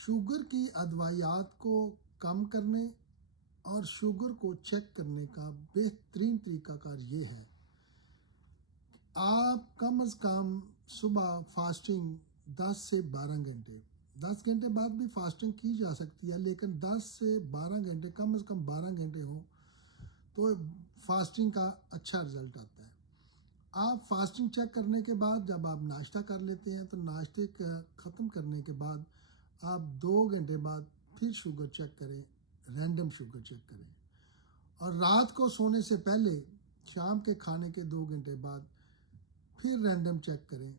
Sugar की अदवायात को कम करने और शुगर को चेक करने का बेहतरीन तरीकाकार ये है, आप कम अज़ कम सुबह फास्टिंग 10 से 12 घंटे, 10 घंटे बाद भी फास्टिंग की जा सकती है, लेकिन 10 से 12 घंटे, कम अज़ कम 12 घंटे हो तो फास्टिंग का अच्छा रिजल्ट आता है। आप फास्टिंग चेक करने के बाद जब आप नाश्ता कर लेते हैं तो नाश्ते का ख़त्म करने के बाद आप 2 घंटे बाद फिर शुगर चेक करें, रैंडम शुगर चेक करें। और रात को सोने से पहले शाम के खाने के 2 घंटे बाद फिर रैंडम चेक करें।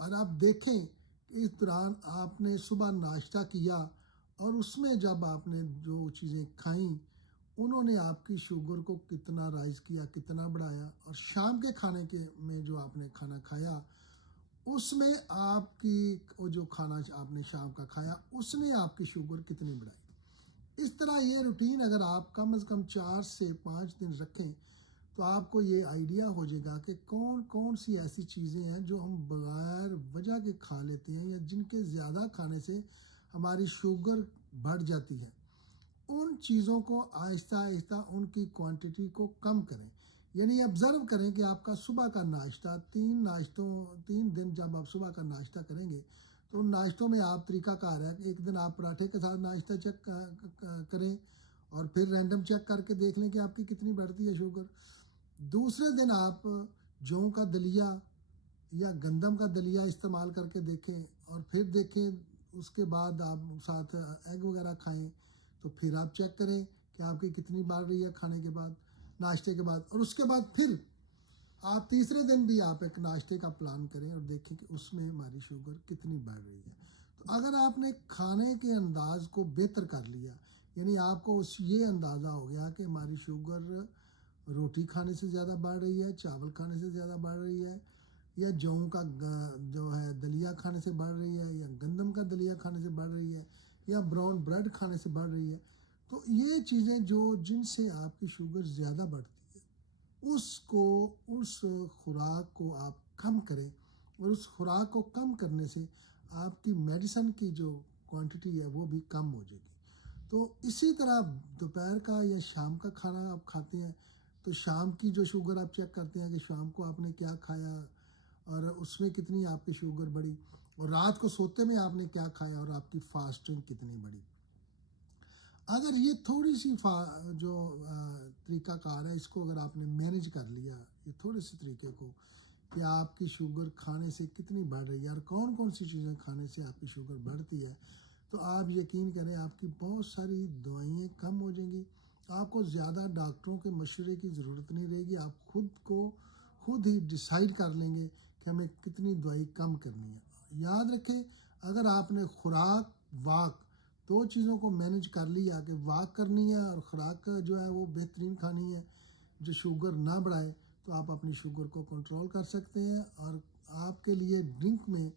और आप देखें कि इस दौरान आपने सुबह नाश्ता किया और उसमें जब आपने जो चीज़ें खाईं उन्होंने आपकी शुगर को कितना राइज किया, कितना बढ़ाया, और शाम के खाने के में जो आपने खाना खाया उसमें आपकी वो जो खाना आपने शाम का खाया उसने आपकी शुगर कितनी बढ़ाई। इस तरह ये रूटीन अगर आप कम से कम 4 से 5 दिन रखें तो आपको ये आइडिया हो जाएगा कि कौन कौन सी ऐसी चीज़ें हैं जो हम बगैर वजह के खा लेते हैं या जिनके ज़्यादा खाने से हमारी शुगर बढ़ जाती है। उन चीज़ों को आहिस्ता आहिस्ता उनकी क्वांटिटी को कम करें। यानी ऑब्ज़र्व करें कि आपका सुबह का नाश्ता 3 दिन जब आप सुबह का नाश्ता करेंगे तो उन नाश्तों में आप तरीकाकार है कि एक दिन आप पराठे के साथ नाश्ता चेक करें और फिर रैंडम चेक करके देख लें कि आपकी कितनी बढ़ती है शुगर। दूसरे दिन आप जौ का दलिया या गंदम का दलिया इस्तेमाल करके देखें और फिर देखें उसके बाद आप साथ एग वगैरह खाएं तो फिर आप चेक करें कि आपकी कितनी बढ़ रही है खाने के बाद, नाश्ते के बाद। और उसके बाद फिर आप तीसरे दिन भी आप एक नाश्ते का प्लान करें और देखें कि उसमें हमारी शुगर कितनी बढ़ रही है। तो अगर आपने खाने के अंदाज को बेहतर कर लिया, यानी आपको उस ये अंदाज़ा हो गया कि हमारी शुगर रोटी खाने से ज़्यादा बढ़ रही है, चावल खाने से ज़्यादा बढ़ रही है, या जौ का जो है दलिया खाने से बढ़ रही है, या गंदम का दलिया खाने से बढ़ रही है, या ब्राउन ब्रेड खाने से बढ़ रही है, तो ये चीज़ें जो जिनसे आपकी शुगर ज़्यादा बढ़ती है उसको उस खुराक को आप कम करें। और उस खुराक को कम करने से आपकी मेडिसिन की जो क्वांटिटी है वो भी कम हो जाएगी। तो इसी तरह दोपहर का या शाम का खाना आप खाते हैं तो शाम की जो शुगर आप चेक करते हैं कि शाम को आपने क्या खाया और उसमें कितनी आपकी शुगर बढ़ी, और रात को सोते में आपने क्या खाया और आपकी फास्टिंग कितनी बढ़ी। अगर ये थोड़ी सी जो तरीकाकार है इसको अगर आपने मैनेज कर लिया, ये थोड़े से तरीके को कि आपकी शुगर खाने से कितनी बढ़ रही है और कौन कौन सी चीज़ें खाने से आपकी शुगर बढ़ती है, तो आप यकीन करें आपकी बहुत सारी दवाइयाँ कम हो जाएंगी। आपको ज़्यादा डॉक्टरों के मशवरे की ज़रूरत नहीं रहेगी। आप खुद ही डिसाइड कर लेंगे कि हमें कितनी दवाई कम करनी है। याद रखें, अगर आपने खुराक वाक दो चीज़ों को मैनेज कर लिया कि वाक करनी है और खुराक जो है वो बेहतरीन खानी है जो शुगर ना बढ़ाए, तो आप अपनी शुगर को कंट्रोल कर सकते हैं। और आपके लिए ड्रिंक में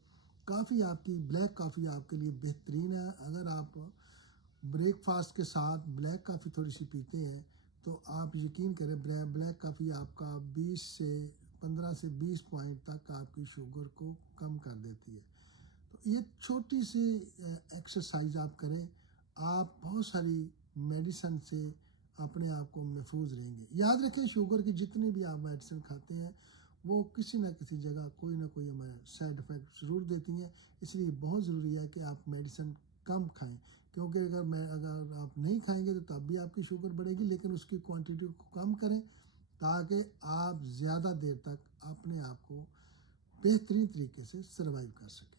काफ़ी आपकी ब्लैक कॉफ़ी आपके लिए बेहतरीन है। अगर आप ब्रेकफास्ट के साथ ब्लैक कॉफ़ी थोड़ी सी पीते हैं तो आप यकीन करें ब्लैक कॉफ़ी आपका 15 से 20 पॉइंट तक आपकी शुगर को कम कर देती है। तो ये छोटी सी एक्सरसाइज आप करें, आप बहुत सारी मेडिसिन से अपने आप को महफूज रहेंगे। याद रखें, शुगर की जितनी भी आप मेडिसिन खाते हैं वो किसी न किसी जगह कोई ना कोई हमें साइड इफ़ेक्ट ज़रूर देती हैं। इसलिए बहुत ज़रूरी है कि आप मेडिसिन कम खाएं, क्योंकि अगर आप नहीं खाएंगे तो तब भी आपकी शुगर बढ़ेगी, लेकिन उसकी क्वांटिटी को कम करें ताकि आप ज़्यादा देर तक अपने आप को बेहतरीन तरीके से सर्वाइव कर सकें।